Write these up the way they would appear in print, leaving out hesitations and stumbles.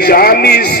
40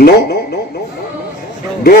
9 2।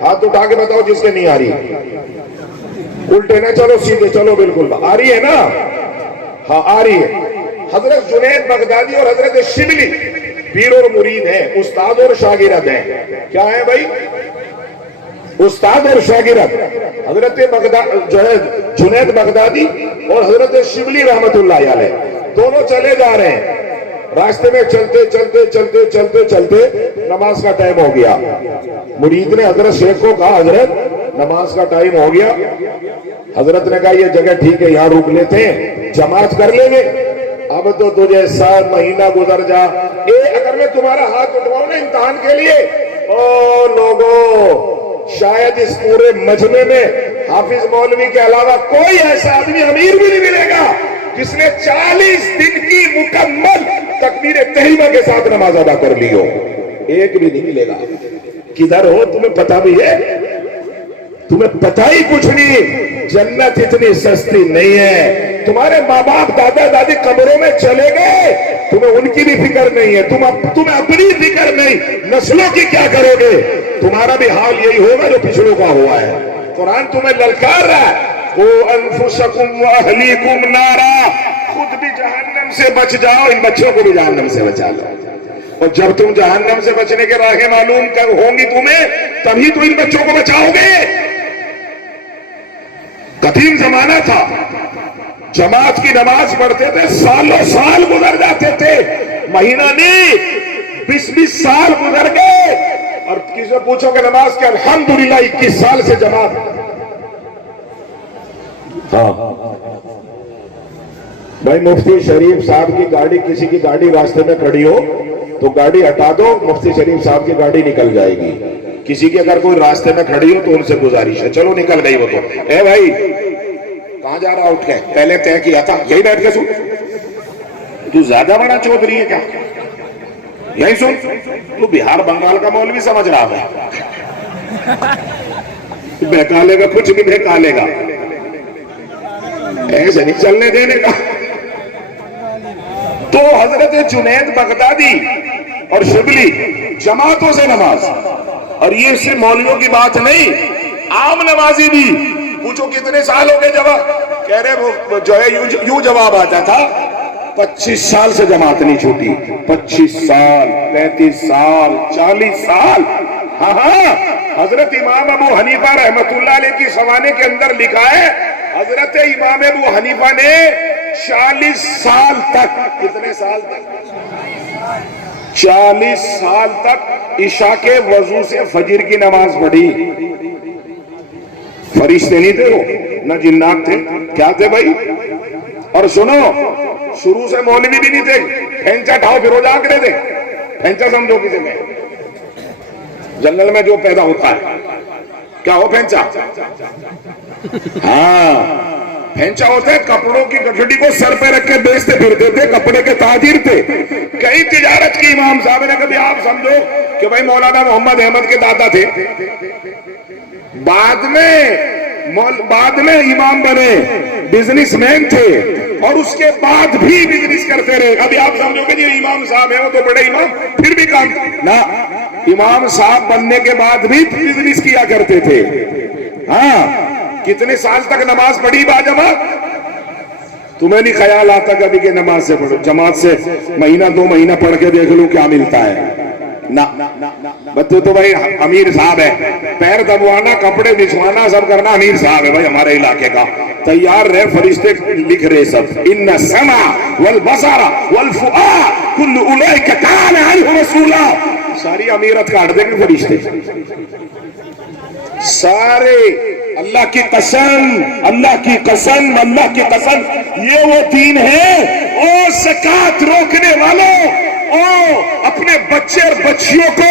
ہاتھ اٹھا کے بتاؤ جس کے نہیں آ رہی. الٹے نہ چلو, سیدھے چلو. بالکل آ رہی ہے نا؟ ہاں آ رہی ہے. حضرت جنید بغدادی اور حضرت شبلی پیر اور مرید ہیں, استاد اور شاگرد ہیں. کیا ہیں بھائی؟ استاد اور شاگرد. حضرت جنید بغدادی اور حضرت شبلی رحمت اللہ علیہ دونوں چلے جا رہے ہیں. راستے میں چلتے چلتے چلتے چلتے چلتے نماز کا ٹائم ہو گیا. مرید نے حضرت شیخ کو کہا, حضرت نماز کا ٹائم ہو گیا. حضرت نے کہا یہ جگہ ٹھیک ہے, یہاں روک لیتے ہیں, جماعت کر لیں گے. اب تو تجھے 7 مہینہ گزر جا. اگر میں تمہارا ہاتھ اٹھواؤں نا امتحان کے لیے, او لوگوں, شاید اس پورے مجمع میں حافظ مولوی کے علاوہ کوئی ایسا آدمی امیر بھی نہیں ملے گا جس نے 40 دن کی مکمل تکبیر تحریمہ کے ساتھ نماز ادا کر لی ہو. ایک بھی نہیں ملے گا. کدھر ہو تمہیں پتا بھی ہے؟ تمہیں پتا ہی کچھ نہیں. جنت اتنی سستی نہیں ہے. تمہارے ماں باپ دادا دادی قبروں میں چلے گئے, تمہیں ان کی بھی فکر نہیں ہے, تمہیں اپنی فکر نہیں, نسلوں کی کیا کرو گے؟ تمہارا بھی حال یہی ہوگا جو پچھلوں کا ہوا ہے. قرآن تمہیں للکار رہا ہے, قُوا أَنفُسَكُمْ وَأَهْلِيكُمْ نَارًا, خود بھی جہنم سے بچ جاؤ, ان بچوں کو بھی جہنم سے بچا لو. اور جب تم جہنم سے بچنے کے راہیں معلوم ہوں گی تمہیں, تبھی تو ان بچوں کو بچاؤ گے. قدیم زمانہ تھا, جماعت کی نماز پڑھتے تھے, سالوں سال گزر جاتے تھے, مہینہ نہیں 20 سال گزر گئے. اور کسی سے پوچھو کہ نماز کے, الحمدللہ 21 سال سے جماعت. ہاں بھائی, مفتی شریف صاحب کی گاڑی, کسی کی گاڑی راستے میں کھڑی ہو تو گاڑی ہٹا دو, مفتی شریف صاحب کی گاڑی نکل جائے گی. کسی کی اگر کوئی راستے میں کھڑی ہو تو ان سے گزارش ہے, چلو نکل گئی وہ تو. اے بھائی کہاں جا رہا, اٹھ کے پہلے طے کیا تھا, یہی بیٹھ کے سن. تو زیادہ بڑا چودھری ہے کیا؟ یہی سن. تو بہار بنگال کا مولوی سمجھ رہا ہے, بہکا لے گا, کچھ بھی بہکا لے گا, ایسے نہیں چلنے دینے کا. تو حضرت جنید بغدادی اور شبلی جماعتوں سے نماز, اور یہ صرف مولویوں کی بات نہیں, عام نمازی بھی. پوچھو کتنے سال ہو گئے جواب, کہہ رہے جو ہے یوں جواب آتا تھا, 25 سال سے جماعت نہیں چھوٹی. 25 سال, 35 سال, 40 سال. ہاں ہاں, حضرت امام ابو حنیفہ رحمت اللہ علیہ کی سوانے کے اندر لکھا ہے, حضرت امام ابو حنیفہ نے 40 سال تک, کتنے سال تک؟ 40 سال تک عشاء کے وضو سے فجر کی نماز پڑھی. فرشتے نہیں تھے وہ, نہ جنات تھے, کیا تھے بھائی؟ اور سنو, شروع سے مولوی بھی نہیں تھے, پھینچا ٹھاؤ پھر ہو جا کرے تھے. پھینچا سمجھو کسی میں, جنگل میں جو پیدا ہوتا ہے, کیا ہو پھینچا؟ ہاں, پھینچا ہوتا ہے کپڑوں کی گٹھڑی کو سر پہ رکھ کے بیچتے پھرتے تھے, کپڑے کے تاجر تھے. کئی تجارت کی امام صاحب نے, کبھی آپ سمجھو کہ بھائی مولانا محمد احمد کے دادا تھے, بعد میں امام بنے, بزنس مین تھے, اور اس کے بعد بھی بزنس کرتے رہے. ابھی آپ سمجھو کہ یہ امام صاحب ہیں, وہ تو بڑے امام, پھر بھی کام نہ, امام صاحب بننے کے بعد بھی بزنس کیا کرتے تھے. ہاں, کتنے سال تک نماز پڑھی باجماعت؟ تمہیں نہیں خیال آتا کبھی کہ نماز سے پڑھو, جماعت سے مہینہ 2 مہینہ پڑھ کے دیکھ لوں کیا ملتا ہے. نہ, بتو تو بھائی امیر صاحب ہے, پیر دبوانا, کپڑے بچھوانا, سب کرنا امیر صاحب ہے بھائی ہمارے علاقے کا. تیار رہے, فرشتے لکھ رہے سب, ان السمع والبصر والفؤاد کل اولئک کان عنہ مسئولا. ساری امیرت کاٹ دیں گے فرشتے سارے. اللہ کی قسم, اللہ کی قسم, اللہ کی قسم, یہ وہ دین ہے. او زکات روکنے والوں, او اپنے بچے اور بچیوں کو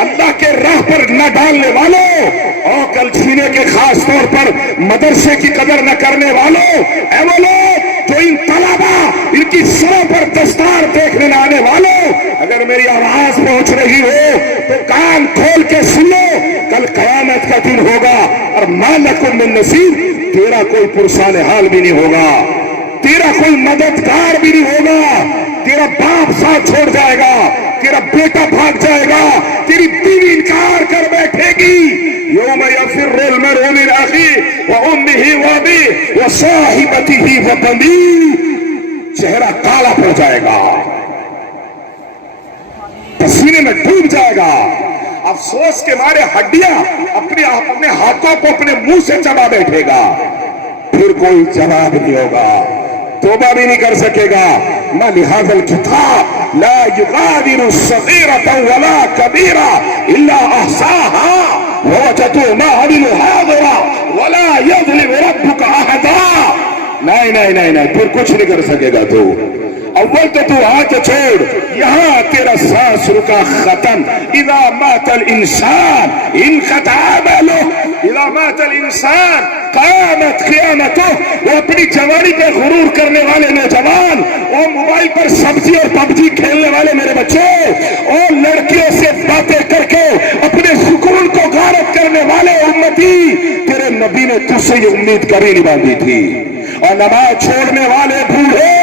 اللہ کے راہ پر نہ ڈالنے والوں, او کل چھینے کے خاص طور پر مدرسے کی قدر نہ کرنے والوں, اے وہ لوگ جو ان طلبہ, ان کی سروں پر دستار دیکھنے نہ آنے والوں, اگر میری آواز پہنچ رہی ہو تو کان کھول کے سنو. کل قیامت کا دن ہوگا اور ما لکم من نصیر, تیرا کوئی پرسان حال بھی نہیں ہوگا, تیرا کوئی مددگار بھی نہیں ہوگا, تیرا باپ ساتھ چھوڑ جائے گا, تیرا بیٹا بھاگ جائے گا, تیری بیوی انکار کر بیٹھے گی. یوم یفر المرء من اخیہ وامہ وابیہ وصاحبتہ وبنیہ, چہرہ کالا پڑ جائے گا, پسینے میں ڈوب جائے گا, افسوس کے مارے ہڈیاں اپنے ہاتھوں کو اپنے منہ سے چبا بیٹھے گا, پھر کوئی جواب نہیں ہوگا, توبہ بھی نہیں کر سکے گا. ما لہذا الکتاب لا یغادر صغیرۃ ولا کبیرۃ الا احصاها ووجدوا ما عملوا حاضرا ولا یظلم ربک احدا. نہیں, پھر کچھ نہیں کر سکے گا تو. اول تو ہاتھ چھوڑ, یہاں تیرا سانس رکا ختم. اذا مات الانسان انقطع عمله, اذا مات الانسان قامت قیامتہ. وہ اپنی جوانی پہ غرور کرنے والے نوجوان, اور موبائل پر سبزی اور پبجی کھیلنے والے میرے بچے, اور لڑکیوں سے باتیں کر کے اپنے سکون کو غارت کرنے والے امتی, تیرے نبی نے تجھ سے یہ امید کبھی نہیں باندھی تھی. اور نماز چھوڑنے والے بوڑھے,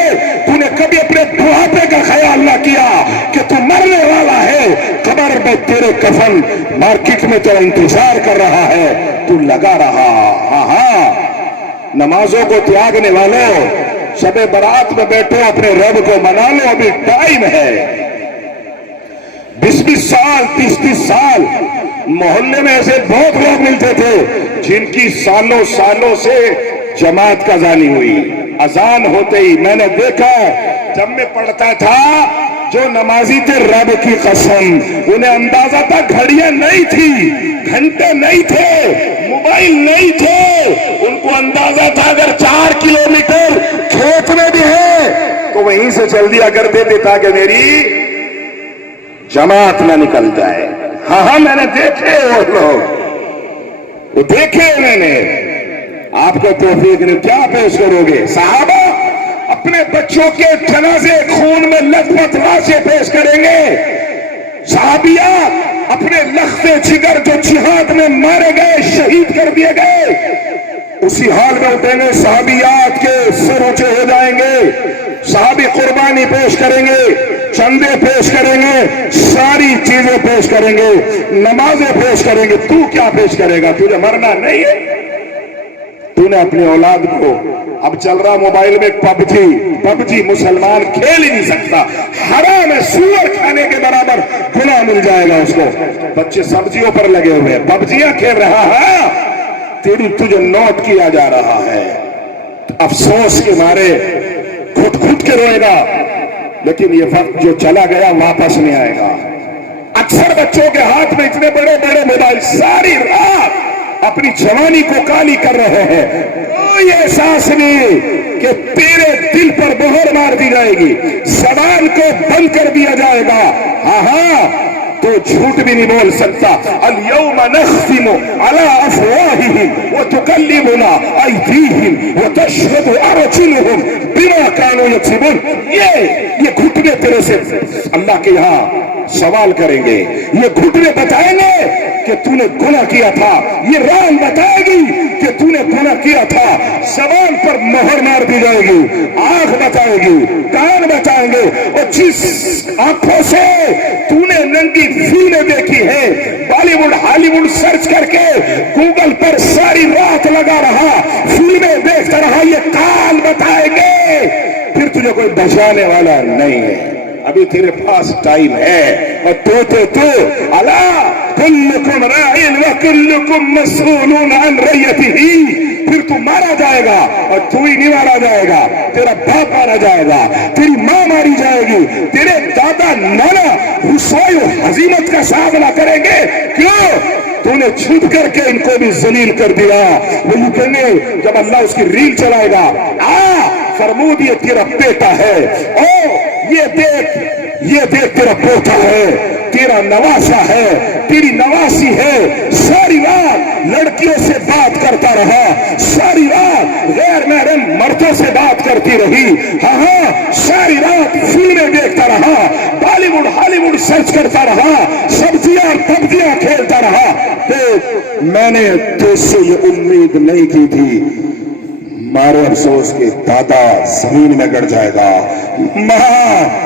تو نے کبھی اپنے بڑھاپے کا خیال نہ کیا کہ تو مرنے والا ہے, قبر میں تیرے کفن مارکیٹ میں تیرا انتظار کر رہا ہے, تو لگا رہا. ہاں, نمازوں کو تیاگنے والوں, شب برات میں بیٹھو, اپنے رب کو منا لو, ابھی ٹائم ہے. 20 سال 30 سال محلے میں ایسے بہت لوگ ملتے تھے جن کی سالوں سے جماعت کا ضانی ہوئی. اذان ہوتے ہی میں نے دیکھا, جب میں پڑھتا تھا, جو نمازی تھے رب کی قسم انہیں اندازہ تھا گھڑیاں نہیں تھی, گھنٹے نہیں تھے, موبائل نہیں تھے, ان کو اندازہ تھا اگر 4 کلومیٹر کھیت میں بھی ہے تو وہیں سے چل دیا کرتے تھے تاکہ میری جماعت نہ نکل جائے. ہاں, میں نے دیکھے وہ لوگ, وہ دیکھے میں نے. آپ کو توفیق نے کیا پیش کرو گے؟ صحابہ اپنے بچوں کے جنازے خون میں لت پت لاشیں پیش کریں گے. صحابیات اپنے لختے جگر جو جہاد میں مارے گئے, شہید کر دیے گئے, اسی حال میں اٹھیں گے. صحابیات کے سر اونچے ہو جائیں گے, صحابی قربانی پیش کریں گے, چندے پیش کریں گے, ساری چیزیں پیش کریں گے, نمازیں پیش کریں گے. تو کیا پیش کرے گا؟ تجھے مرنا نہیں ہے. تو نے اپنے اولاد کو, اب چل رہا موبائل میں پبجی, مسلمان کھیل ہی نہیں سکتا, حرام ہے, سور کھانے کے برابر گناہ مل جائے گا اس کو. بچے سبزیوں پر لگے ہوئے, پبجیاں کھیل رہا ہے, تجھے نوٹ کیا جا رہا ہے. افسوس کے مارے گھٹ کے روئے گا, لیکن یہ وقت جو چلا گیا واپس نہیں آئے گا. اکثر بچوں کے ہاتھ میں اتنے بڑے بڑے موبائل, ساری رات اپنی جوانی کو کالی کر رہے ہیں. کوئی احساس نہیں کہ تیرے دل پر مہر مار دی جائے گی, زبان کو بند کر دیا جائے گا. ہاں, تو جھوٹ بھی نہیں بول سکتا. اليوم نختم على افواههم وتكلمنا ايديهم وتشهد ارجلهم بما كانوا يكسبون. یہ گھٹنے تیرے سے اللہ کے یہاں سوال کریں گے, یہ گھٹنے بتائیں گے کہ تو نے گناہ کیا تھا, یہ ران بتائے گی کہ تو نے گناہ کیا تھا. زبان پر مہر مار دی جائے گی, آنکھ بتائے گی, کان بتائیں گے, اور جس آنکھوں سے تو نے ننگی فلمیں دیکھی ہے, بالی ووڈ ہالی ووڈ سرچ کر کے گوگل پر ساری رات لگا رہا, فلمیں دیکھتا رہا, یہ کان بتائیں گے. پھر تجھے کوئی بچانے والا نہیں ہے. ابھی تیرے پاس ٹائم ہے, اور تو الا کلکم راعٍ وکلکم مسئول عن رعیتہ. پھر تو مارا جائے گا, اور تو ہی نہیں مارا جائے گا, تیرا باپ مارا جائے گا, تیری ماں ماری جائے گی, تیرے دادا نانا رسوائی و ہزیمت کا سامنا کریں گے. کیوں؟ تو نے چھپ کر کے ان کو بھی ذلیل کر دیا. وہ یوں کہیں گے جب اللہ اس کی ریل چلائے گا, فرمود یہ تیرا بیٹا ہے, یہ دیکھ تیرا پوتا ہے, تیرا نواسا ہے, تیری نواسی ہے. ساری رات لڑکیوں سے بات کرتا رہا, ساری رات غیر محرم مردوں سے بات کرتی رہی. ہاں, ساری رات فلمیں دیکھتا رہا, بالی ووڈ ہالی ووڈ سرچ کرتا رہا, سبزیاں پبزیاں کھیلتا رہا. میں نے تو سے یہ امید نہیں کی تھی. مارے افسوس کے دادا زمین میں گڑ جائے گا, ماں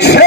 6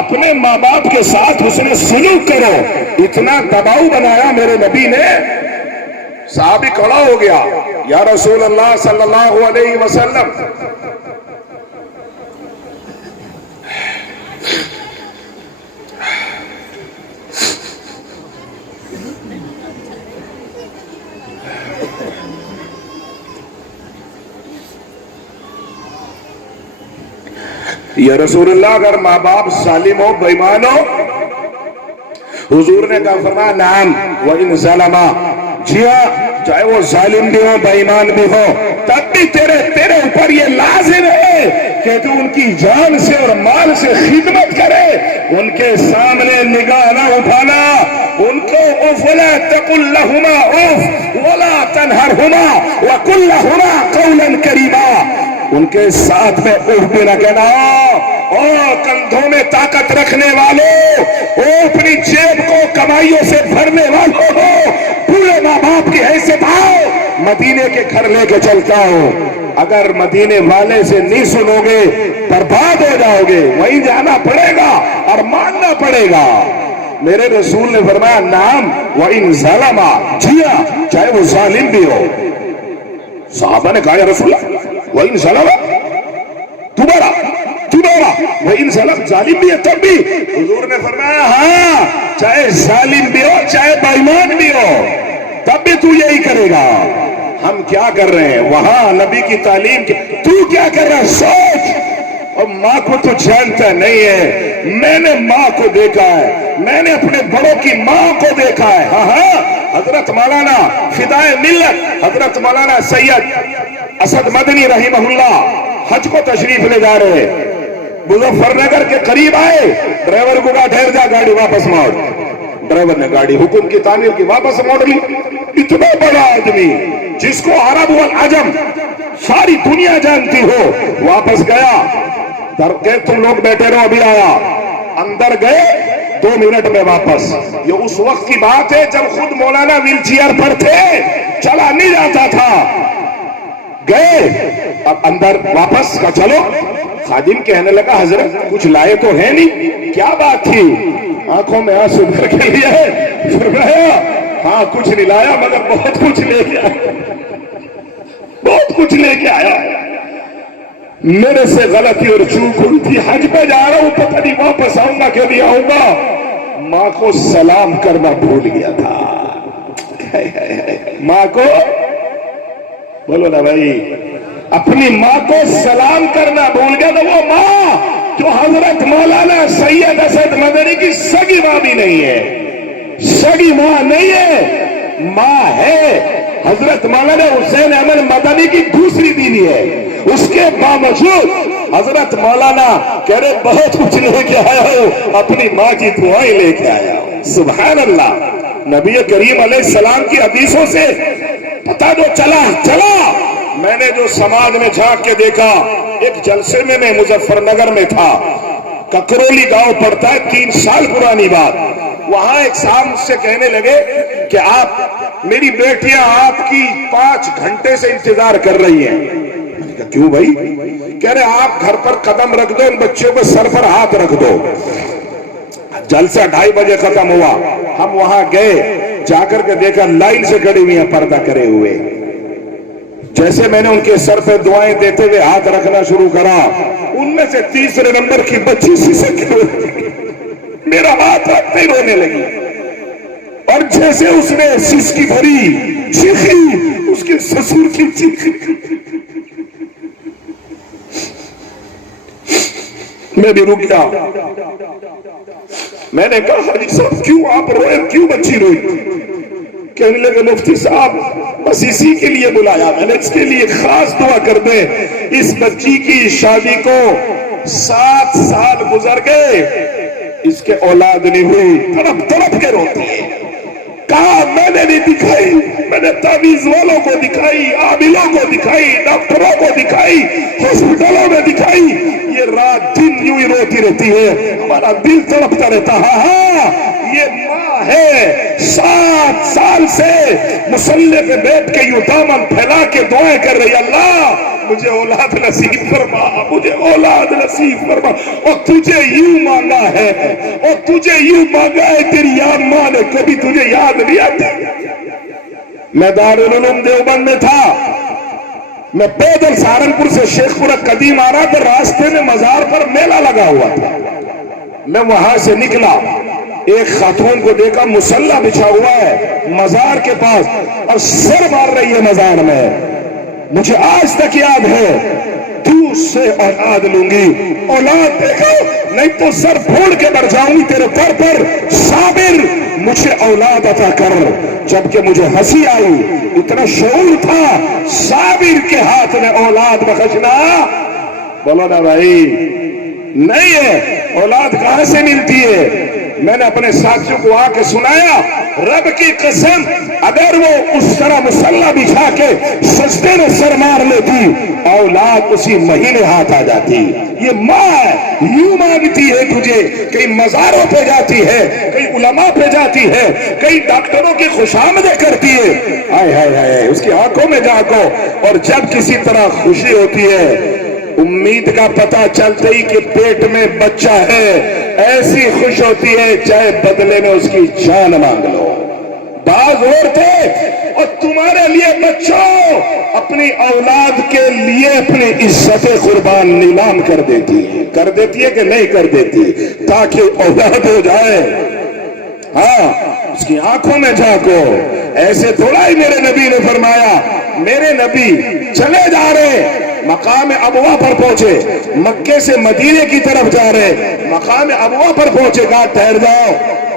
اپنے ماں باپ کے ساتھ حسن سلوک کرو. اتنا دباؤ بنایا میرے نبی نے, صحابی کھڑا ہو گیا, یا رسول اللہ صلی اللہ علیہ وسلم یا رسول اللہ اگر ماں باپ ظالم ہو, بے ایمان ہو, حضور نے کہا فرمایا نعم وَإِنْ ظَلَمَا, جی ہاں چاہے وہ ظالم بھی ہو بے ایمان بھی ہو, تب بھی تیرے اوپر یہ لازم ہے کہ تو ان کی جان سے اور مال سے خدمت کرے, ان کے سامنے نگاہ نہ اٹھانا, ان کو اف ولا تقل لهما اف ولا تنهرهما وقل لهما قولا کریما, ان کے ساتھ میں اف بھی نہ کہنا. اور کندھوں میں طاقت رکھنے والوں, وہ اپنی جیب کو کمائیوں سے بھرنے والوں ہو, پورے ماں باپ کی حیثیت آؤ, مدینے کے گھر لے کے چلتا ہوں. اگر مدینے والے سے نہیں سنو گے برباد ہو جاؤ گے, وہیں جانا پڑے گا اور ماننا پڑے گا. میرے رسول نے فرمایا نعم وَإِنْ ظَلَمَا, جی ہاں چاہے وہ ظالم بھی ہو. صحابہ نے کہا یا رسول اللہ وَإِنْ ظَلَمَا, دوبارہ وَإِنْ ظَلَمَا, ظالم بھی ہے تب بھی. حضور نے فرمایا ہاں چاہے ظالم بھی ہو چاہے بے ایمان بھی ہو, تب بھی تو یہی کرے گا. ہم کیا کر رہے ہیں وہاں نبی کی تعلیم کی, تو کیا کر رہا ہے سوچ. اور ماں کو تو جانتا نہیں ہے, میں نے ماں کو دیکھا ہے, میں نے اپنے بڑوں کی ماں کو دیکھا ہے. ہاں حضرت مولانا فدائے ملت حضرت مولانا سید اسد مدنی رحمہ اللہ حج کو تشریف لے جا رہے, مظفر نگر کے قریب آئے, ڈرائیور کو کہا ٹھہر جا, گاڑی واپس موڑ. ڈرائیور نے گاڑی حکم کی تعمیر کی واپس موڑ لی. اتنا بڑا آدمی جس کو عرب والعجم ساری دنیا جانتی ہو, واپس گیا. گئے تم لوگ بیٹھے رہو, ابھی آیا. اندر گئے 2 منٹ میں واپس. یہ اس وقت کی بات ہے جب خود مولانا ویل چیئر پر تھے, چلا نہیں جاتا تھا. گئے اب اندر واپس کا چلو. خادم کہنے لگا حضرت کچھ لائے تو ہے نہیں, کیا بات تھی؟ آنکھوں میں آنسو بھر کے لیے فرمایا ہاں کچھ نہیں لایا مگر بہت کچھ لے کے آیا, بہت کچھ لے کے آیا. میرے سے غلطی اور چوک ہوئی تھی, حج پہ جا رہا ہوں, پتہ نہیں واپس آؤں گا کہ نہیں آؤں گا. ماں کو سلام کرنا بھول گیا تھا. ماں کو بولو نا بھائی, اپنی ماں کو سلام کرنا بھول گیا تھا. وہ ماں جو حضرت مولانا سید اسد مدنی کی سگی ماں بھی نہیں ہے, سگی ماں نہیں ہے, ماں ہے حضرت مولانا حسین احمد مدنی کی دوسری بیوی ہے. اس کے باوجود حضرت مولانا کہہ رہے بہت کچھ لے کے آیا ہوں, اپنی ماں کی دعائیں لے کے آیا ہوں. سبحان اللہ. نبی کریم علیہ السلام کی حدیثوں سے پتہ جو چلا. میں نے جو سماج میں جھانک کے دیکھا, ایک جلسے میں مظفر نگر میں تھا, ککرولی گاؤں پڑتا ہے, 3 سال پرانی بات. وہاں ایک صاحب مجھ سے کہنے لگے کہ آپ میری بیٹیاں آپ کی 5 گھنٹے سے انتظار کر رہی ہیں. میں نے کہا کیوں بھائی؟ کہہ رہے آپ گھر پر قدم رکھ دو, ان بچوں کو سر پر ہاتھ رکھ دو. جلسہ 2:30 بجے ختم ہوا. ہم وہاں گئے, جا کر کے دیکھا لائن سے کھڑی ہوئی ہیں پردہ کرے ہوئے. جیسے میں نے ان کے سر پہ دعائیں دیتے ہوئے ہاتھ رکھنا شروع کرا, ان میں سے 3 نمبر کی بچی میرا ہاتھ رکھتے ہی رونے لگی. اور جیسے اس نے سسکی بھری چیخی, اس کے سسور کی چیخی. میں بھی رک گیا. میں نے کہا حاجی صاحب کیوں آپ روئے, کیوں بچی روئی؟ کہنے لگے مفتی صاحب بس اسی کے لیے بلایا میں نے, اس کے لیے خاص دعا کر دیں. اس بچی کی شادی کو 7 سال گزر گئے, اس کے اولاد نہیں ہوئی, تڑپ تڑپ کے روتی ہے. کہا میں نے نہیں دکھائی, میں نے تعویذ والوں کو دکھائی, عاملوں کو دکھائی, ڈاکٹروں کو دکھائی, ہاسپٹلوں میں دکھائی, یہ رات دن یوں ہی روتی رہتی ہے, ہمارا دل تڑپتا رہتا. ہاں یہ ماں ہے, 7 سال سے مصلی پہ بیٹھ کے یوں دامن پھیلا کے دعائیں کر رہی, اللہ مجھے اولاد نصیب فرما، مجھے اولاد نصیب فرما، اور تجھے یوں مانگا ہے، اور تجھے یوں مانگا ہے، تیری یاد ماں نے کبھی تجھے یاد نہیں آتی۔ میں دارالعلوم دیوبند میں تھا، میں پیدل سہارنپور سے شیخ پورہ قدیم آ رہا تھا، راستے میں مزار پر میلہ لگا ہوا تھا، میں وہاں سے نکلا، ایک خاتون کو دیکھا مصلی بچھا ہوا ہے مزار کے پاس اور سر مار رہی ہے مزار میں، مجھے آج تک یاد ہے، تو اس سے اولاد لوں گی، اولاد دیکھو نہیں تو سر پھوڑ کے مر جاؤں گی تیرے در پر، صابر مجھے اولاد عطا کر۔ جبکہ مجھے ہنسی آئی، اتنا شعور تھا، صابر کے ہاتھ میں اولاد بخشنا، بولو نا بھائی، نہیں ہے، اولاد کہاں سے ملتی ہے؟ میں نے اپنے ساتھیوں کو آ کے سنایا، رب کی قسم اگر وہ اس طرح مصلی بچھا کے سجدے میں سر مار لیتی، اولاد اسی مہینے ہاتھ آ جاتی۔ یہ ماں ہے، یوں مانگتی ہے تجھے، کئی مزاروں پہ جاتی ہے، کئی علماء پہ جاتی ہے، کئی ڈاکٹروں کی خوشامدیں کرتی ہے، ہائے ہائے ہائے، اس کی آنکھوں میں جھانکو، اور جب کسی طرح خوشی ہوتی ہے، امید کا پتہ چلتے ہی کہ پیٹ میں بچہ ہے، ایسی خوش ہوتی ہے چاہے بدلے میں اس کی جان مانگ لو۔ بعض عورتیں اور تمہارے لیے بچوں اپنی اولاد کے لیے اپنی عزت قربان نیلام کر دیتی ہے کہ نہیں کر دیتی، تاکہ اولاد ہو جائے۔ ہاں، اس کی آنکھوں میں جھانکو، ایسے تھوڑا ہی میرے نبی نے فرمایا، میرے نبی چلے جا رہے، مقام ابوا پر پہنچے، مکے سے مدینے کی طرف جا رہے، مقام ابوا پر پہنچے، کہا ٹھہر جاؤ،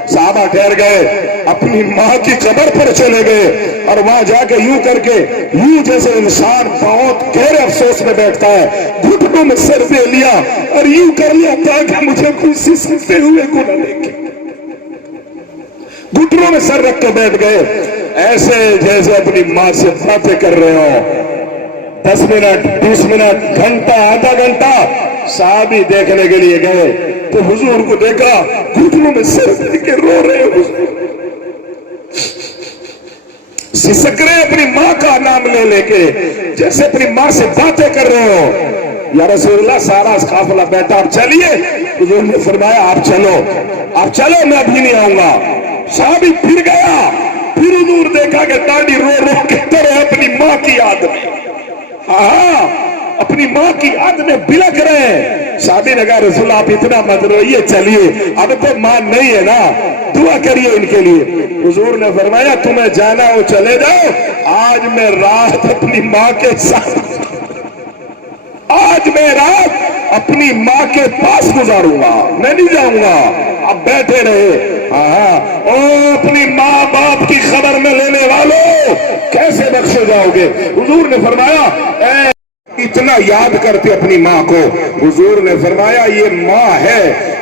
صحابہ ٹھہر گئے، اپنی ماں کی قبر پر چلے گئے، اور وہاں جا کے یوں کر کے، یوں جیسے انسان بہت گہرے افسوس میں بیٹھتا ہے، گھٹنوں میں سر دے لیا اور یوں کر لیا تاکہ مجھے کوئی سسکتے ہوئے کو نہ دیکھے، گھٹنوں میں سر رکھ کے بیٹھ گئے، ایسے جیسے اپنی ماں سے باتیں کر رہے ہو۔ 10 منٹ 20 منٹ گھنٹہ آدھا گھنٹہ صحابی دیکھنے کے لیے گئے تو حضور کو دیکھا گھٹنوں میں سر دے کے رو رہے حضور، سسک رہے اپنی ماں کا نام لے لے کے، جیسے اپنی ماں سے باتیں کر رہے ہو۔ یا رسول اللہ، سارا قافلہ بیٹھا، آپ چلیے، حضور نے فرمایا آپ چلو، میں ابھی نہیں آؤں گا۔ صحابی پھر گیا، پھر حضور دیکھا کہ داڑھی رو رو کے طرح اپنی ماں کی یاد میں، ہاں اپنی ماں کی یاد میں بلک رہے ہیں۔ صحابی نے کہا رسول اللہ آپ اتنا مت روئیے، چلیے، اب تو ماں نہیں ہے نا، دعا کریے ان کے لیے۔ حضور نے فرمایا تمہیں جانا ہو چلے جاؤ، آج میں رات اپنی ماں کے ساتھ، آج میں رات اپنی ماں کے پاس گزاروں گا، میں نہیں جاؤں گا۔ اب بیٹھے رہے، ہاں، او اپنی ماں باپ کی خبر میں لینے والوں کیسے بخشے جاؤ گے؟ حضور نے فرمایا اے اتنا یاد کرتے اپنی ماں کو، حضور نے فرمایا یہ ماں ہے،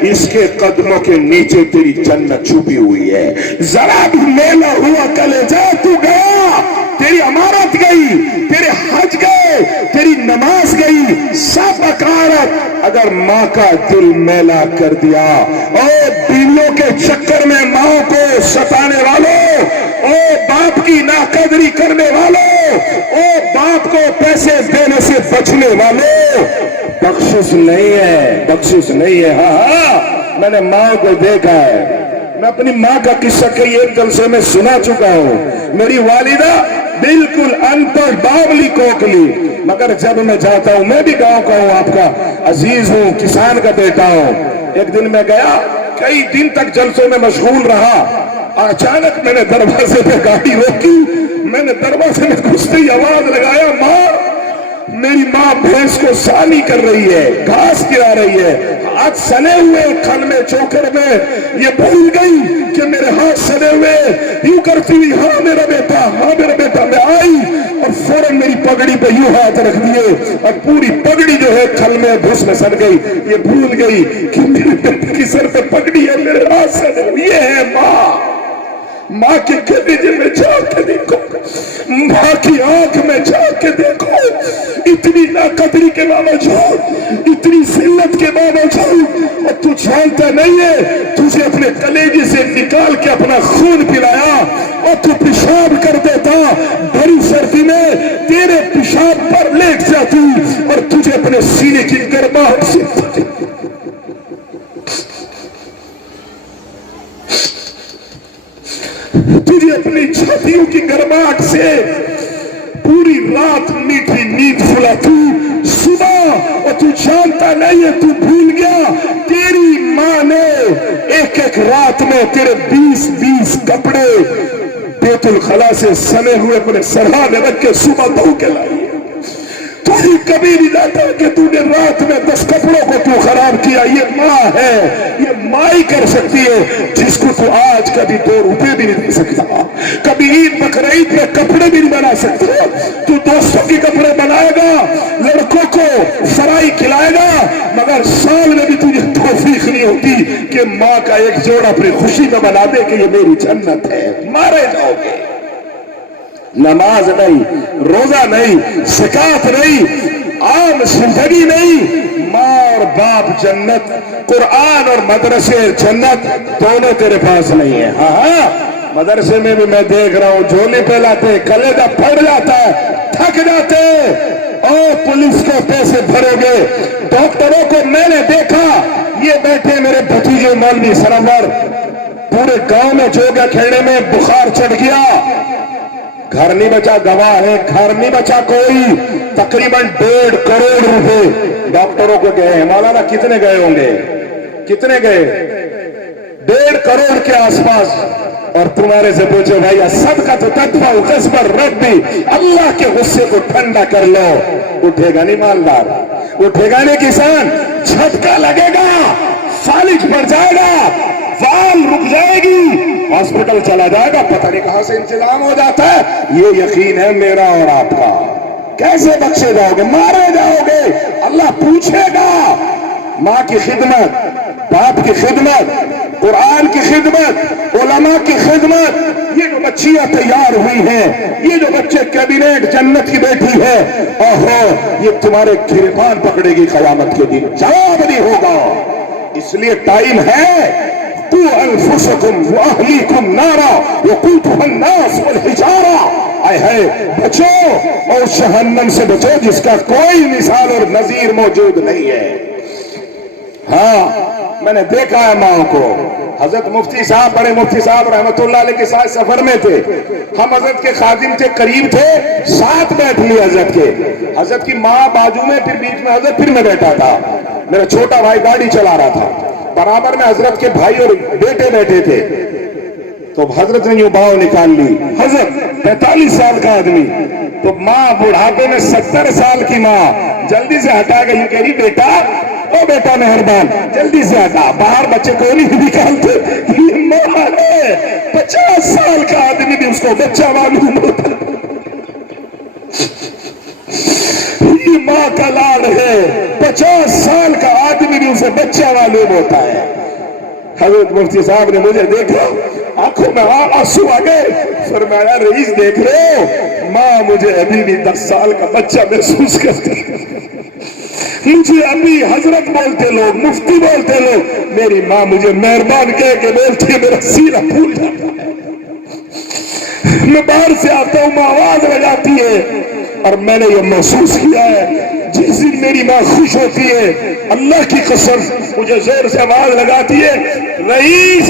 اس کے قدموں کے نیچے تیری جنت چھپی ہوئی ہے، ذرا بھی میلا ہوا کلیجہ تو گیا، تیری امارت گئی، تیرے حج گئے، تیری نماز گئی، سب اکارت اگر ماں کا دل میلا کر دیا۔ او بیویوں کے چکر میں ماں کو ستانے والوں، او باپ کی ناقدری کرنے والوں، او باپ کو پیسے دینے سے بچنے والوں، بخشش نہیں ہے۔ ہاں میں نے ماں کو دیکھا ہے، میں اپنی ماں کا قصہ کئی ایک جلسے میں سنا چکا ہوں۔ میری والدہ بالکل ان پڑھ باولی کوکلی، مگر جب میں جاتا ہوں، میں بھی گاؤں کا ہوں، آپ کا عزیز ہوں، کسان کا بیٹا ہوں۔ ایک دن میں گیا، کئی دن تک جلسوں میں مشغول رہا، اچانک میں نے دروازے پہ گاڑی روکی، میں نے دروازے میں گھستے ہی آواز لگایا، ماں، میری ماں بھینس کو سانی کر رہی ہے، گھاس گرا رہی ہے، ہاتھ سنے ہوئے کھن میں چوکر میں، یہ بھول گئی کہ میرے ہاتھ سنے ہوئے، یوں کرتی ہوئی ہاں میرا بیٹا، میں آئی اور فوراً میری پگڑی پہ یوں ہاتھ رکھ دیے اور پوری پگڑی جو ہے کھل میں گھس میں سڑ گئی۔ یہ بھول گئی کہ میرے بیٹے کی سر پہ پگڑی ہے، میرے ہاتھ سنے ہوئے۔ یہ ہے ماں کے کلیجے میں جا کے دیکھو، ماں کی آنکھ میں جا کے دیکھو، اتنی ناقدری کے باوجود، اتنی ذلت کے باوجود، اور تو جانتا نہیں ہے تجھے اپنے کلیجے سے نکال کے اپنا خون پلایا اور تو پیشاب کر دیتا، بڑی سردی میں تیرے پیشاب پر لیٹ بیٹھ جاتی اور تجھے اپنے سینے کی گرماہٹ سے تجھے اپنی چھاتیوں کی گرماہٹ سے پوری رات میٹھی نیند سلاتی، صبح اور تو جانتا نہیں ہے، تو بھول گیا تیری ماں نے ایک ایک رات میں تیرے 20 کپڑے بیت الخلا سے سنے ہوئے اپنے سرحا میں رکھ کے صبح دھو کے لائی۔ تو ہی کبھی نہیں جاتا کہ تو نے رات میں 10 کپڑوں کو تو خراب کیا۔ یہ ماں ہے، یہ ماں ہی کر سکتی ہے جس کو تو آج کبھی 2 روپے بھی نہیں دے سکتا، کبھی عید بقرعید میں کپڑے بھی نہیں بنا سکتا۔ تو دوستوں کے کپڑے بنائے گا، لڑکوں کو فرائی کھلائے گا، مگر سال میں بھی تجھے توفیق نہیں ہوتی کہ ماں کا ایک جوڑا اپنی خوشی میں بنا دے کہ یہ میری جنت ہے۔ مارے جاؤ گے، نماز نہیں، روزہ نہیں، زکات نہیں، عام زندگی نہیں، ماں اور باپ جنت، قرآن اور مدرسے جنت دونوں تیرے پاس نہیں ہے۔ ہاں مدرسے میں بھی میں دیکھ رہا ہوں جھولی پہ لاتے، کلیجہ پھٹ جاتا ہے، تھک جاتے، اور پولیس کو پیسے بھرو گے۔ ڈاکٹروں کو میں نے دیکھا، یہ بیٹھے میرے بھتیجے مولوی سرور، پورے گاؤں میں جوگا کھیلنے میں بخار چڑھ گیا، گھر نہیں بچا، گواہ ہے، گھر نہیں بچا کوئی، تقریباً 1.5 کروڑ روپے ڈاکٹروں کو گئے ہیں۔ مولانا کتنے گئے ہوں گے؟ کتنے گئے؟ 1.5 کروڑ کے آس پاس۔ اور تمہارے سے پوچھو بھائی صدقہ تو تدفع قسم ربی، اللہ کے غصے کو ٹھنڈا کر لو۔ اٹھے گا نہیں مالدار، اٹھے گا نہیں کسان، جھٹکا لگے گا، فالج پڑ جائے گا، وال رک جائے گی، ہاسپٹل چلا جائے گا، پتہ نہیں کہاں سے انتظام ہو جاتا ہے۔ یہ یقین ہے میرا اور آپ کا۔ کیسے بخشے جاؤ گے؟ مارے جاؤ گے، اللہ پوچھے گا۔ ماں کی خدمت، باپ کی خدمت، قرآن کی خدمت، علماء کی خدمت، یہ جو بچیاں تیار ہوئی ہیں، یہ جو بچے کیبنٹ جنت کی بیٹی ہے، اوہو یہ تمہارے گریبان پکڑے گی قیامت کے دن، جواب نہیں ہوگا۔ اس لیے ٹائم ہے، قوا انفسکم واہلیکم نارا وقودها الناس والحجارہ، آئے ہے بچو اور جہنم سے بچو جس کا کوئی مثال اور نظیر موجود نہیں ہے۔ ہاں میں نے دیکھا ہے ماں کو۔ حضرت مفتی صاحب، بڑے مفتی صاحب رحمت اللہ علیہ کے ساتھ سفر میں تھے، ہم حضرت کے خادم کے قریب تھے، ساتھ بیٹھ لیے حضرت کے، حضرت کی ماں بازو میں، پھر بیچ میں حضرت، پھر میں بیٹھا تھا، میرا چھوٹا بھائی گاڑی چلا رہا تھا، برابر میں حضرت کے بھائی اور بیٹے بیٹھے تھے۔ تو حضرت نے یوں باؤں نکال لی، حضرت 45 سال کا آدمی، تو ماں بڑھاپے میں 70 سال کی ماں جلدی سے ہٹا گئی، کہہ رہی بیٹا، او بیٹا مہربان جلدی سے ہٹا، باہر بچے کو نہیں نکالتے، یہ ماں ہے، 50 سال کا آدمی بھی اس کو بچہ معلوم ہوتا، یہ ماں کا لاڑ ہے، 50 سال کا آدمی بھی اسے بچہ معلوم ہوتا ہے۔ حضرت مفتی صاحب نے مجھے دیکھا، آنکھوں میں آنسو آ گئے، فرمایا رئیس دیکھ رہے ہو، ماں مجھے ابھی بھی 10 سال کا بچہ محسوس کرتی ہے، مجھے ابھی حضرت بولتے لوگ، مفتی بولتے لوگ، میری ماں مجھے مہربان کہہ کے بولتی ہے، میرا سینہ پھول جاتا ہے، میں باہر سے آتا ہوں، ماں آواز لگاتی ہے، اور میں نے یہ محسوس کیا ہے جس دن میری ماں خوش ہوتی ہے، اللہ کی قسم مجھے زور سے آواز لگاتی ہے رئیس،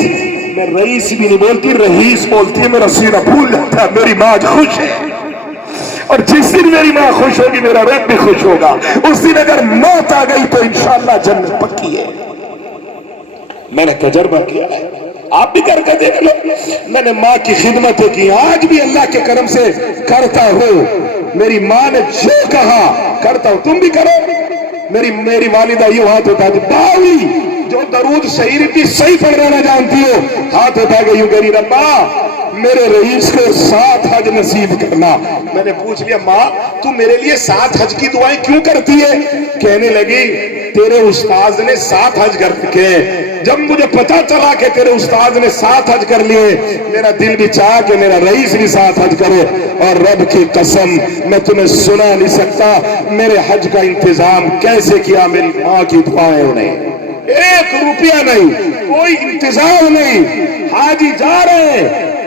میں رئیس بھی نہیں بولتی، رئیس بولتی ہے، میرا سینہ پھول جاتا ہے، میری ماں آج خوش ہے۔ اور جس دن میری ماں خوش ہوگی میرا رب بھی خوش ہوگا، اس دن اگر موت آ گئی تو انشاءاللہ جنت پکی ہے۔ میں نے تجربہ کیا ہے، آپ بھی کر کے دیکھ لو۔ میں نے ماں کی خدمتیں کی، آج بھی اللہ کے کرم سے کرتا ہوں، میری ماں نے جو کہا کرتا ہوں، تم بھی کرو۔ میری والدہ یوں ہاتھ اٹھا دی، باوی جو درود شریف کی صحیح پڑھنا جانتی ہو، ہاتھ اٹھا کے یوں کہہ رہی، ربا میرے رئیس کو 7 حج نصیب کرنا۔ میں نے پوچھ لیا ماں تو میرے لیے 7 حج کی دعائیں کیوں کرتی ہے؟ کہنے لگی تیرے استاذ نے 7 حج کر کے، جب مجھے پتا چلا کہ تیرے استاذ نے 7 حج کر لیے، میرا دل بھی چاہا کہ میرا رئیس بھی 7 حج کرے، اور رب کی قسم میں تمہیں سنا نہیں سکتا میرے حج کا انتظام کیسے کیا میری ماں کی دعائیں انہیں۔ 1 روپیہ نہیں، کوئی انتظام نہیں، حاجی جا رہے ہیں،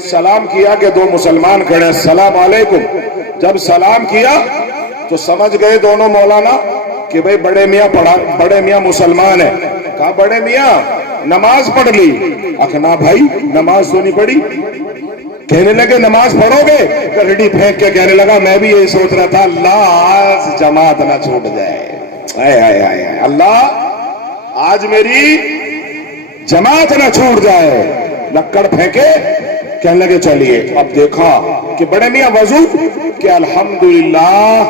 سلام کیا کہ دو مسلمان کھڑے السلام علیکم. جب سلام کیا تو سمجھ گئے دونوں مولانا کہ بھئی بڑے میاں مسلمان ہیں. کہا بڑے میاں نماز پڑھ لی؟ اکھنا بھائی نماز تو نہیں پڑھی. کہنے لگے نماز پڑھو گے؟ کرڑی پھینک کے کہنے لگا میں بھی یہی سوچ رہا تھا اللہ آج جماعت نہ چھوٹ جائے. اللہ آج میری جماعت نہ چھوٹ جائے. لکڑ پھینکے کہنے لگے چلیے. اب دیکھا کہ بڑے میاں وضو کہ الحمدللہ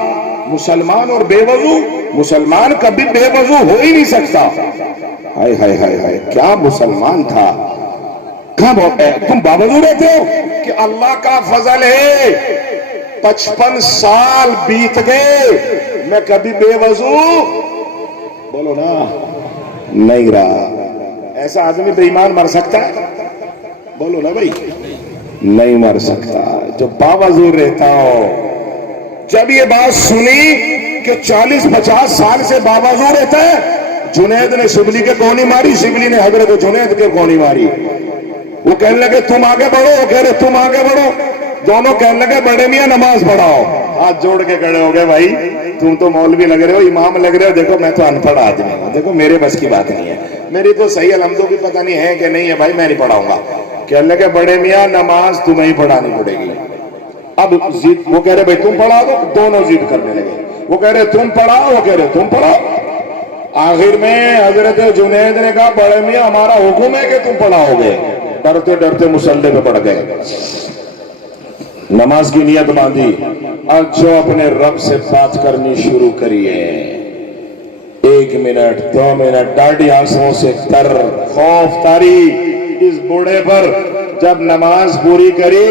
مسلمان اور بے وضو. مسلمان کبھی بے وضو ہو ہی نہیں سکتا. ہائے ہائے ہائے ہائے کیا مسلمان تھا. تم باوضو رہتے ہو کہ اللہ کا فضل ہے 55 سال بیت گئے میں کبھی بے وضو بولو نا نہیں رہا. ایسا آدمی بے ایمان مر سکتا ہے؟ بولو نا بھائی نہیں مر سکتا جو باوضو رہتا ہو. جب یہ بات سنی کہ 40-50 سال سے باوضو رہتا ہے, جنید نے شبلی کے کونی ماری, شبلی نے حضرت جنید کے کونی ماری. وہ کہنے لگے تم آگے بڑھو, وہ کہہ رہے تم آگے بڑھو. دونوں کہنے لگے بڑے میاں نماز پڑھاؤ. ہاتھ جوڑ کے کھڑے ہو گئے بھائی تم تو مولوی لگ رہے ہو, امام لگ رہے ہو, دیکھو میں تو ان پڑھ آدمی ہوں, دیکھو میرے بس کی بات نہیں ہے, میری تو صحیح الحمدوں کی پتہ نہیں ہے کہ نہیں ہے بھائی, میں نہیں پڑھاؤں گا. کہنے لگے بڑے میاں نماز تمہیں ہی پڑھانی پڑے گی. اب وہ کہہ رہے بھائی تم پڑھا دو, دونوں ضد کرنے لگے. وہ کہہ رہے تم پڑھاؤ, وہ کہہ رہے تم پڑھاؤ. آخر میں حضرت جنید نے کہا بڑے میاں ہمارا حکم ہے کہ تم پڑھاؤ گے. ڈرتے ڈرتے مصلی پہ پڑ گئے, نماز کی نیت باندھی. اب جو اپنے رب سے بات کرنی شروع کریے, 1 منٹ 2 منٹ ڈاڑھی آنسوں سے تر خوف تاری اس بوڑھے پر. جب نماز پوری کری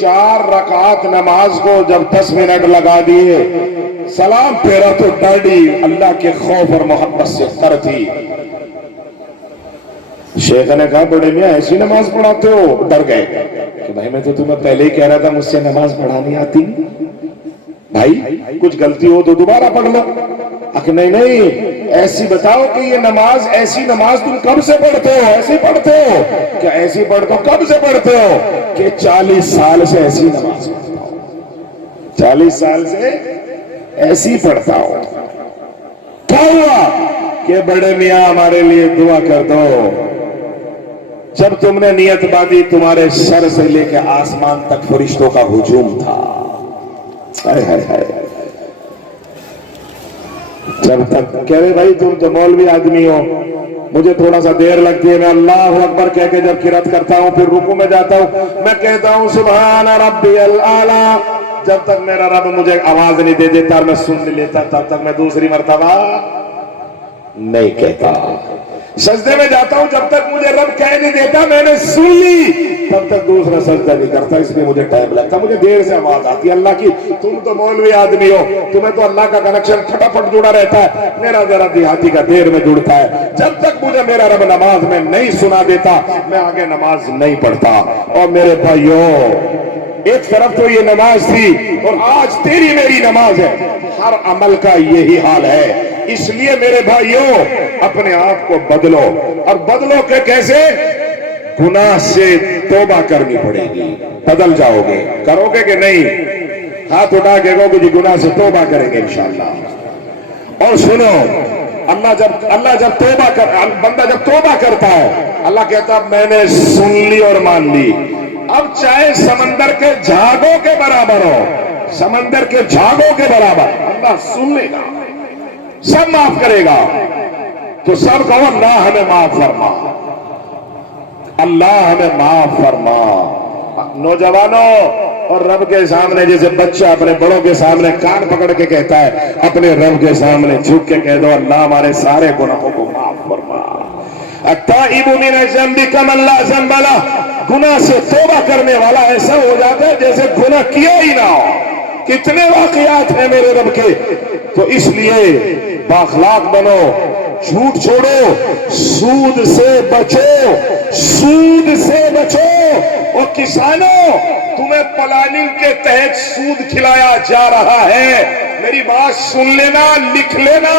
4 رکعات نماز کو جب 10 منٹ لگا دیے, سلام پھیرا تو ڈاڑھی اللہ کے خوف اور محبت سے تر تھی. شیخ نے کہا بڑے میاں ایسی نماز پڑھاتے ہو؟ ڈر گئے کہ بھائی میں تو تمہیں پہلے ہی کہہ رہا تھا مجھ سے نماز پڑھانی آتی بھائی, کچھ غلطی ہو تو دوبارہ پڑھ لو. نہیں ایسی بتاؤ کہ یہ نماز, ایسی نماز تم کب سے پڑھتے ہو؟ ایسی پڑھتے ہو کیا؟ ایسی پڑھتے ہو. کب سے پڑھتے ہو؟ کہ 40 سال سے ایسی نماز پڑھتا ہوں, 40 سال سے ایسی پڑھتا ہوں. کیا ہوا کہ بڑے میاں ہمارے لیے دعا کر دو. جب تم نے نیت باندھی تمہارے سر سے لے کے آسمان تک فرشتوں کا ہجوم تھا. جب تک کہہ رہے بھائی تم تو مولوی آدمی ہو, مجھے تھوڑا سا دیر لگتی ہے, میں اللہ اکبر کہہ کے جب قرات کرتا ہوں پھر رکوع میں جاتا ہوں میں کہتا ہوں سبحان ربی الاعلیٰ. جب تک میرا رب مجھے آواز نہیں دے دیتا اور میں سن نہیں لیتا تب تک میں دوسری مرتبہ نہیں کہتا. سجدے میں جاتا ہوں جب تک مجھے رب کہہ نہیں دیتا میں نے سن لی تب تک دوسرا سجدہ نہیں کرتا. اس میں مجھے ٹائم لگتا, مجھے دیر سے آواز آتی ہے اللہ کی. تم تو مولوی آدمی ہو, تمہیں تو اللہ کا کنیکشن پھٹافٹ جڑا رہتا ہے, میرا ذرا دیہاتی کا دیر میں جڑتا ہے. جب تک مجھے میرا رب نماز میں نہیں سنا دیتا میں آگے نماز نہیں پڑھتا. اور میرے بھائیوں ایک طرف تو یہ نماز تھی اور آج تیری میری نماز ہے. ہر عمل کا یہی حال ہے. اس لیے میرے بھائیوں اپنے آپ کو بدلو, اور بدلو کہ کیسے؟ گناہ سے توبہ کرنی پڑے گی. بدل جاؤ گے, کرو گے کہ نہیں؟ ہاتھ اٹھا کے کہو کہ جی گناہ سے توبہ کریں گے انشاءاللہ. اور سنو, اللہ جب توبہ بندہ جب توبہ کرتا ہے اللہ کہتا میں نے سن لی اور مان لی. اب چاہے سمندر کے جھاگوں کے برابر ہو, سمندر کے جھاگوں کے برابر, اللہ سن لے گا, سب معاف کرے گا. تو سب کہو اللہ ہمیں معاف فرما, اللہ ہمیں معاف فرما. نوجوانوں اور رب کے سامنے جیسے بچہ اپنے بڑوں کے سامنے کان پکڑ کے کہتا ہے, اپنے رب کے سامنے جھک کے کہہ دو اللہ ہمارے سارے گناہوں کو معاف فرما. التائب من الذنب کمن لا ذنب لہ, گناہ سے توبہ کرنے والا ایسا ہو جاتا ہے جیسے گناہ کیا ہی نہ ہو. کتنے واقعات ہیں میرے رب کے. تو اس لیے بااخلاق بنو, جھوٹ چھوڑو, سود سے بچو, سود سے بچو. اور کسانوں تمہیں پلاننگ کے تحت سود کھلایا جا رہا ہے, میری بات سن لینا, لکھ لینا.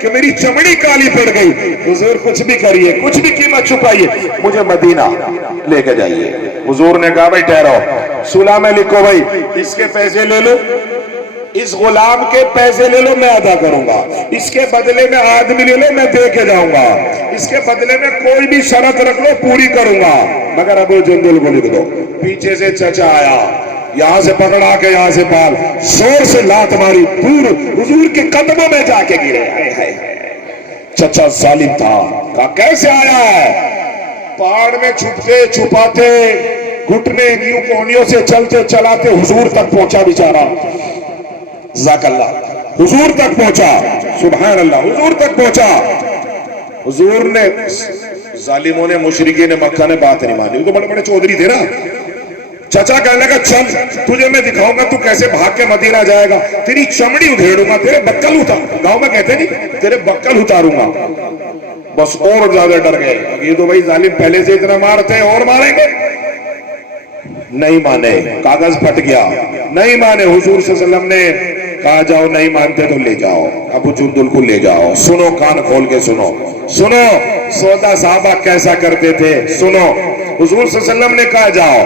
کہ میری چمڑی کالی پڑ گئی. حضور کچھ بھی کریے, کچھ بھی قیمت چکائیے, مجھے مدینہ لے کے جائیے. حضور نے کہا بھائی ٹھہرو, صلح میں لکھو بھائی, اس کے پیسے لے لو, اس غلام کے پیسے لے لو, میں ادا کروں گا. اس کے بدلے میں آدمی لے لو, میں دے کے جاؤں گا. اس کے بدلے میں کوئی بھی شرط رکھ لو, پوری کروں گا. مگر ابو جندل کو لکھ دو. پیچھے سے چچا آیا, یہاں سے پکڑا کے یہاں سے پال, زور سے لات ماری, دور حضور کے قدموں میں جا کے گرے. چچا ظالم تھا, کہا کیسے آیا ہے؟ پہاڑ میں چھپتے چھپاتے گھٹنے یوں کونیوں سے چلتے چلاتے حضور تک پہنچا بیچارہ. جزاک اللہ, حضور تک پہنچا. سبحان اللہ, حضور تک پہنچا. حضور نے, ظالموں نے, مشرکین مکہ نے بات نہیں مانی, وہ تو بڑے بڑے چودھری تھے نا. چچا کہنے لگا چل تجھے میں دکھاؤں گا تو کیسے بھاگ کے مدینہ جائے گا, تیری چمڑی ادھیڑوں گا, تیرے بکل اتار, گاؤں میں کہتے نہیں, تیرے بکل اتاروں گا. بس اور زیادہ ڈر گئے, یہ تو بھائی ظالم پہلے سے اتنا مارتے ہیں اور ماریں گے. نہیں مانے, کاغذ پھٹ گیا, نہیں مانے. حضور صلی اللہ علیہ وسلم نے کہا جاؤ, نہیں مانتے تو لے جاؤ, ابو جندل کو لے جاؤ. سنو, کان کھول کے سنو, سنو سودا صحابہ کیسا کرتے تھے, سنو. حضور صلی اللہ علیہ وسلم نے کہا جاؤ.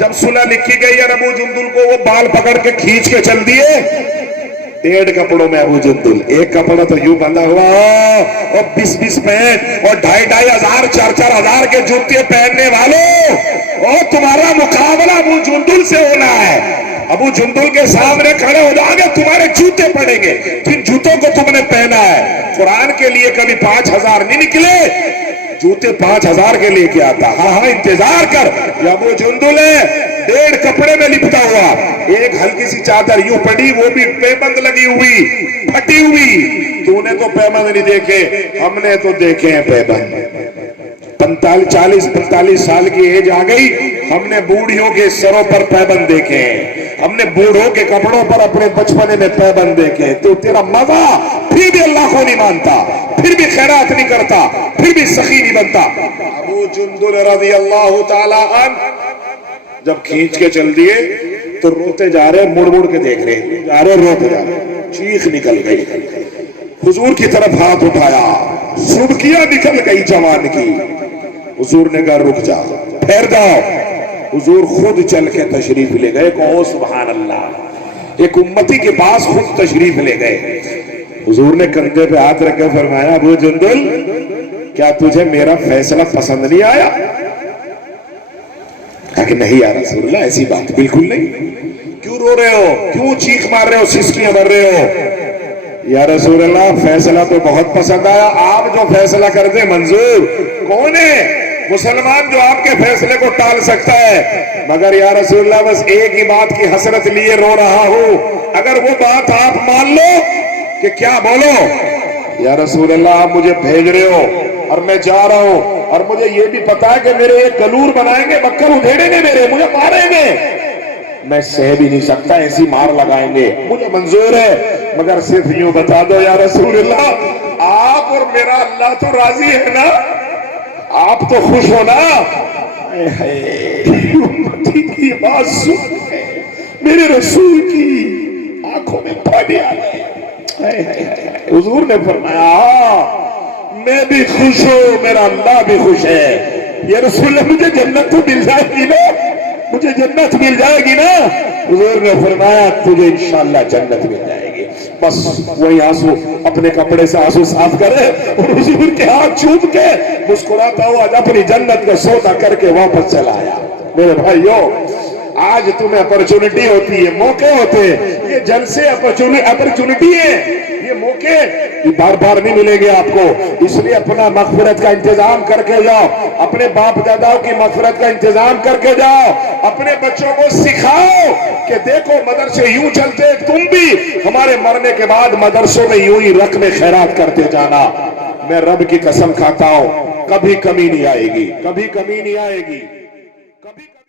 جب صلح لکھی گئی اور ابو جندل کو وہ بال پکڑ کے کھینچ کے چل دیے, 1.5 کپڑوں میں ابو جندل, ایک کپڑا تو یوں بندھا ہوا, اور 20 پینٹ اور 2.5 ہزار 4 ہزار کے جوتے پہننے والوں, اور تمہارا مقابلہ ابو جندل سے ہونا ہے. ابو جندل کے سامنے کھڑے ہو جاؤ گے, تمہارے جوتے پڑیں گے, جن جوتوں کو تم نے پہنا ہے. قرآن کے لیے کبھی 5,000 نہیں نکلے, جوتے 5,000 کے لے کے آتا. ہاں ہاں انتظار کر, یہ ابو جندل ہے, 1.5 کپڑے میں لپٹا ہوا, ایک ہلکی سی چادر یوں پڑی, وہ بھی پیبند لگی ہوئی, پھٹی ہوئی. تو نے تو پیبند نہیں دیکھے, ہم نے تو دیکھے ہیں پیبند. 40-45 سال کی ایج آ گئی, ہم نے بوڑھیوں کے سروں پر پیبند دیکھے ہیں, ہم نے بوڑھوں کے کپڑوں پر اپنے بچپنے میں پیبند دیکھے. تو تیرا مزہ پھر بھی اللہ کو نہیں مانتا, پھر بھی خیرات نہیں کرتا, پھر بھی سخی نہیں بنتا. ابو جندل رضی اللہ تعالی عنہ جب کھینچ کے چل دیے تو روتے جا رہے, مڑ مڑ کے دیکھ رہے جا رہے, روتے جا رہے. چیخ نکل گئی, حضور کی طرف ہاتھ اٹھایا, سبکیاں نکل گئی جوان کی. حضور نے کہا رک جا, ٹھہر جاؤ. حضور خود چل کے تشریف لے گئے. کہو سبحان اللہ, ایک امتی کے پاس خود تشریف لے گئے. حضور نے کندھے پہ ہاتھ رکھ کے فرمایا, ابو جندل کیا تجھے میرا فیصلہ پسند نہیں آیا؟ کہا کہ نہیں یا رسول اللہ, ایسی بات بالکل نہیں. کیوں رو رہے ہو, کیوں چیخ مار رہے ہو, سسکیاں بھر رہے ہو؟ یا رسول اللہ فیصلہ تو بہت پسند آیا, آپ جو فیصلہ کرتے منظور. کون ہے مسلمان جو آپ کے فیصلے کو ٹال سکتا ہے؟ مگر یا رسول اللہ بس ایک ہی بات کی حسرت لیے رو رہا ہوں, اگر وہ بات آپ مان لو. کہ کیا بولو؟ یا رسول اللہ آپ مجھے بھیج رہے ہو اور میں جا رہا ہوں, اور مجھے یہ بھی پتا ہے کہ میرے ایک گلور بنائیں گے, بکر ادھیڑیں گے میرے, مجھے ماریں گے, میں سہ بھی نہیں سکتا, ایسی مار لگائیں گے. مجھے منظور ہے, مگر صرف یوں بتا دو یا رسول اللہ آپ اور میرا اللہ تو راضی ہے نا, آپ تو خوش ہو نا. امتی کی بات سن میرے رسول کی آنکھوں میں پانی آ گئے. حضور نے فرمایا میں بھی خوش ہوں, میرا اللہ بھی خوش ہے. یا رسول اللہ مجھے جنت تو مل جائے گی نا, مجھے جنت مل جائے گی نا. حضور نے فرمایا تجھے انشاءاللہ جنت مل جائے گی. بس وہی آنسو اپنے کپڑے سے آنسو صاف کرے اور حضور کے ہاتھ چوم کے مسکراتا ہوا اپنی جنت کا سودا کر کے واپس چلا آیا. میرے بھائیو, آج تمہیں اپرچونٹی ہوتی ہے, موقع ہوتے ہیں, یہ جلسے اپرچونٹی ہے, یہ موقع یہ بار بار نہیں ملیں گے آپ کو. اس لیے اپنا مغفرت کا انتظام کر کے جاؤ, اپنے باپ داداؤں کی مغفرت کا انتظام کر کے جاؤ, اپنے بچوں کو سکھاؤ کہ دیکھو مدرسے یوں چلتے, تم بھی ہمارے مرنے کے بعد مدرسوں میں یوں ہی رقم خیرات کرتے جانا. میں رب کی قسم کھاتا ہوں کبھی کمی نہیں آئے گی, کبھی کمی نہیں آئے گی.